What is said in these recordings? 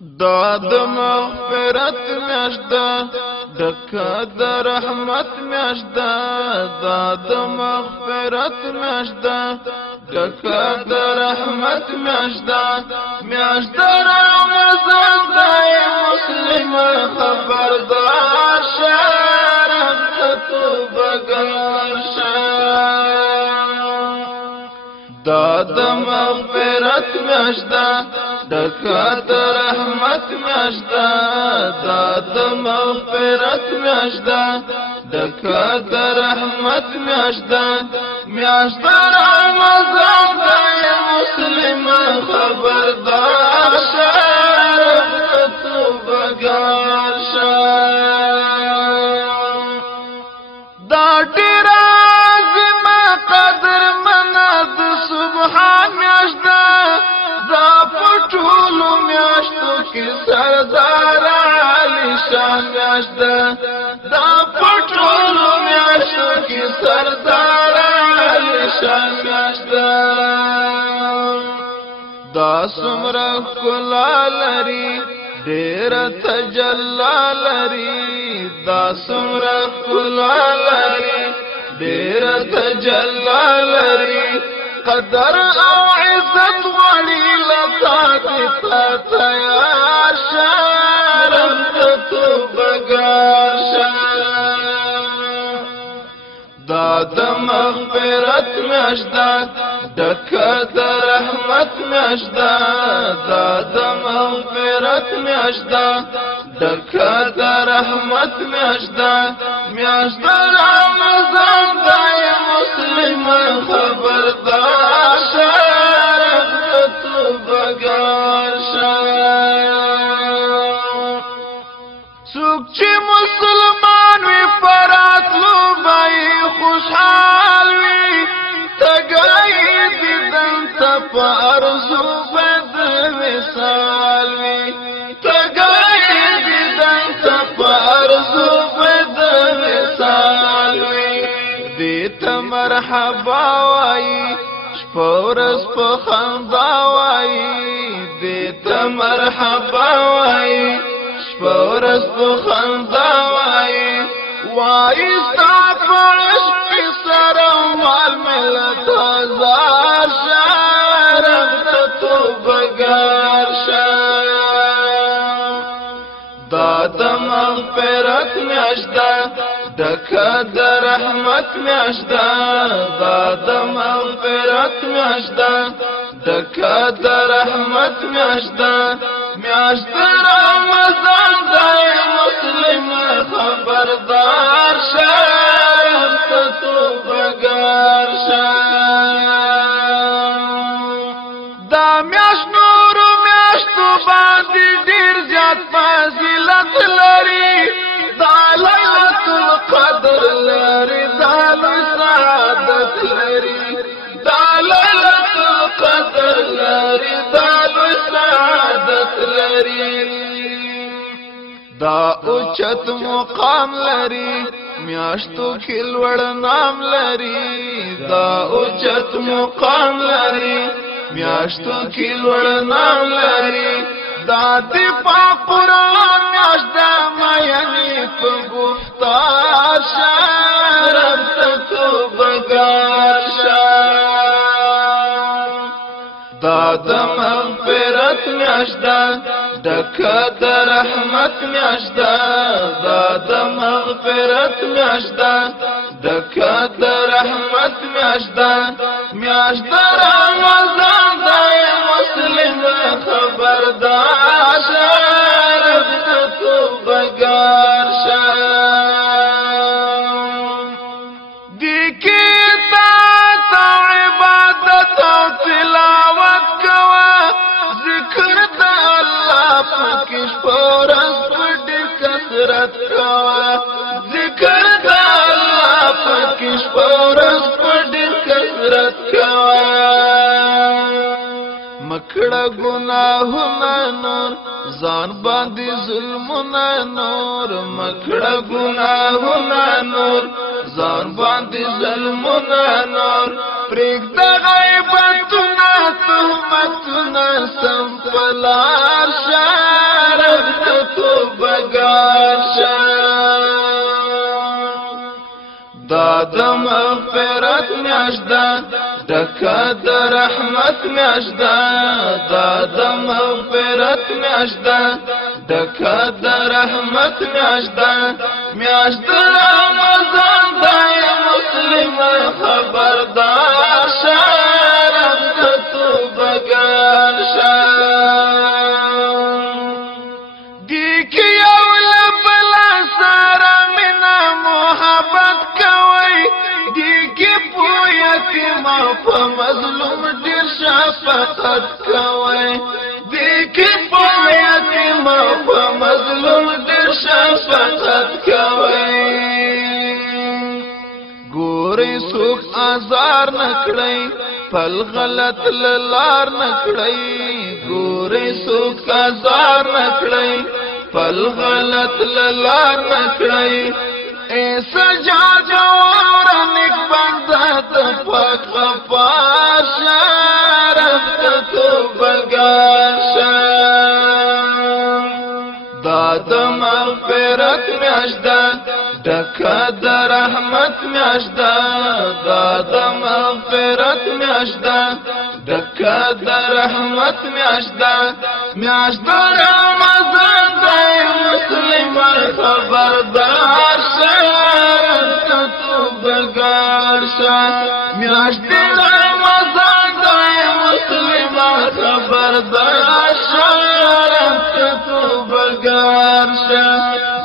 دا د مغفرت میاشت ده ډکه د رحمت میاشت ده دا د مغفرت میاشت ده ډکه د رحمت میاشت ده میاشت د رمضان ده مسلم خبردار شه رب ته توبهګار شه دا د مغفرت میاشت ده ډکه د رحمت میاشت ده دا د مغفرت میاشت ده ډکه د رحمت میاشت ده میاشت د رمضان ده مسلم خبردار شه رب ته توبهګار شه دا ډېر عظیمه قدر منه د سبحان میاشت ده دا په ټولو میاشتو کې سردار علی شان میاشت ده دا په ټولو میاشتو کې سردار علی شان میاشت ده دا څومره ښکلا لري ډېره تجلی لري دا څومره ښکلا لري ډېره تجلی لري قدر او عزت غړي لتا تا تیار شه رب ته توبهګار شه دا د مغفرت میاشت ده ډکه د رحمت میاشت ده دا د مغفرت میاشت ده ډکه د رحمت میاشت ده میاشت د رمضان ده مسلم خبردار شه رب ته توبهګار شه څوک چې مسلمان وي په راتلو به یې خوشحال وي تږی دیدن ته په ارزو به د وصال وي تږی دیدن ته په ارزو به د وصال وي دې ته مرحبا وایي شپه ورځ په خندا وایي دې ته مرحبا وایي شپه ورځ په خندا وایي وایي ستا په عشق سره مال ملت هزار شه رب ته توبهګار شه دا د مغفرت میاشت ده ډکه د رحمت میاشت ده دا د مغفرت میاشت ده ډکه د رحمت میاشت ده میاشت د رمضان ده مسلم خبردار شه رب ته توبهګار شه دا میاشت نورو میاشتو باندې ډېر زیات فضیلت لري دا لیلة القدر لري دا لوی سعادت لري دا لیلة القدر لري دا لوی سعادت لري دا اوچت مقام لري میاشتو کې لوړ نام لري دا اوچت مقام لري میاشتو کې لوړ نام لري دا دی په قرآن میاشت ده مینې په گفتار شه رب ته توبهګار شه دا د مغفرت میاشت ده ډکه د رحمت میاشت ده دا د مغفرت میاشت ده ډکه د رحمت میاشت ده میاشت د رمضان ده مسلم خبردار شه رب ته توبهګار شه دې کې اطاعت او عبادت او تلاوت کوه ذکر د الله پکې شپه ورځ په ډېر کثرت کوه ذکر د الله پکې شپه ورځ په ډېر کثرت کوه مکړه ګناهونه نور ځان باندې ظلمونه نور مکړه ګناهونه نور ځان باندې ظلمونه نور پرېږده غیبتونه تهمتونه سم په لار شه توبګار شه دا د مغفرت میاشت ده ډکه د رحمت میاشت ده دا د مغفرت میاشت ده ډکه د رحمت میاشت ده میاشت د رمضان ده مسلم خبردار شه رب ته توبګار شه دی کې یو له بل سره مینه محبت کوي دی کې په یتیم په مظلوم ډېر شفقت کوي دی کې په یتیم په مظلوم ډېر شفقت کوي ګورې څوک آزار نکړي پل غلط لار نکړي ګورې څوک آزار نکړي پل غلط لار نکړي اے سجاد اور نیک بنده ته پاک غفار شه رب ته توبګار شه دا د مغفرت میاشت ده ډکه د رحمت میاشت ده دا د مغفرت میاشت ده ډکه د رحمت میاشت ده میاشت د رمضان ده مسلمان خبردار شه رب ته توبګار شه میاشت د رمضان ده مسلمان خبردار شه رب ته توبګار شه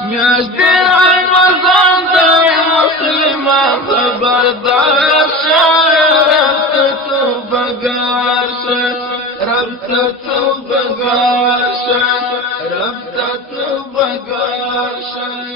میاشت د رمضان ده مسلمان خبردار شه رب ته توبګار شه رب ته توبګار شه رب ته توبګار شه